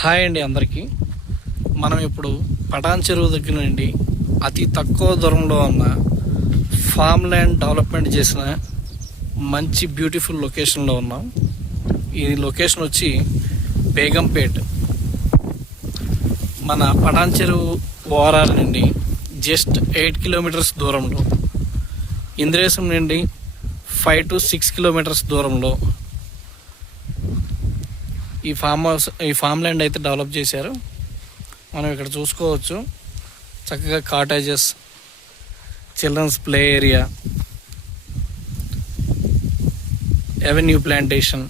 Hi అండి అందరికీ. మనం ఇప్పుడు పటాన్ చెరువు దగ్గర నుండి అతి తక్కువ దూరంలో ఉన్న ఫామ్ ల్యాండ్ డెవలప్మెంట్ చేసిన మంచి బ్యూటిఫుల్ లొకేషన్లో ఉన్నాం. ఈ లొకేషన్ వచ్చి బేగంపేట్. మన పటాన్ చెరువు ఓవరాల్ నుండి జస్ట్ 8 కిలోమీటర్స్ దూరంలో, ఇంద్రేశం నుండి 5 to 6 కిలోమీటర్స్ దూరంలో ఈ ఫామ్ ల్యాండ్ అయితే డెవలప్ చేశారు. మనం ఇక్కడ చూసుకోవచ్చు, చక్కగా cottages, children's play area, avenue plantation,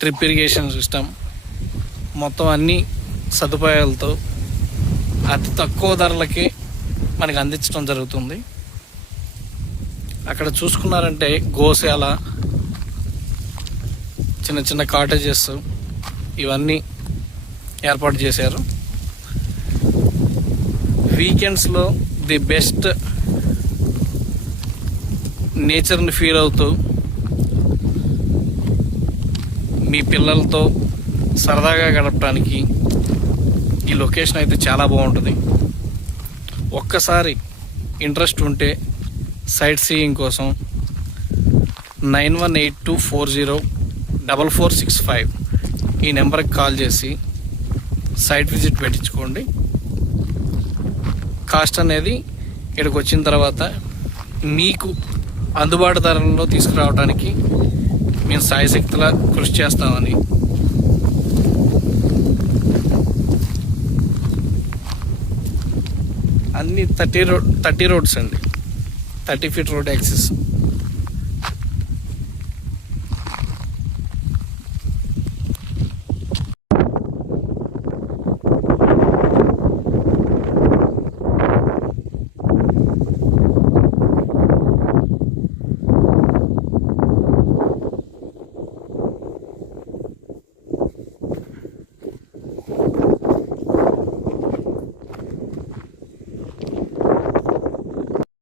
drip irrigation system, మొత్తం అన్ని సదుపాయాలతో అతి తక్కువ ధరలకి మనకి అందించడం జరుగుతుంది. అక్కడ చూసుకున్నారంటే గోశాల, చిన్న చిన్న కాటేజెస్ ఇవన్నీ ఏర్పాటు చేశారు. వీకెండ్స్లో ది బెస్ట్ నేచర్ని ఫీల్ అవుతూ మీ పిల్లలతో సరదాగా గడపడానికి ఈ లొకేషన్ అయితే చాలా బాగుంటుంది. ఒక్కసారి ఇంట్రెస్ట్ ఉంటే సైట్ సీయింగ్ కోసం 9182404465 ఈ నెంబర్కి కాల్ చేసి సైట్ విజిట్ పెట్టించుకోండి. కాస్ట్ అనేది ఇక్కడికి వచ్చిన తర్వాత మీకు అందుబాటు ధరల్లో తీసుకురావడానికి మేము సాయశక్తిలా కృషి చేస్తామని. అన్ని 30 రోడ్స్ అండి, 30 feet రోడ్ యాక్సెస్.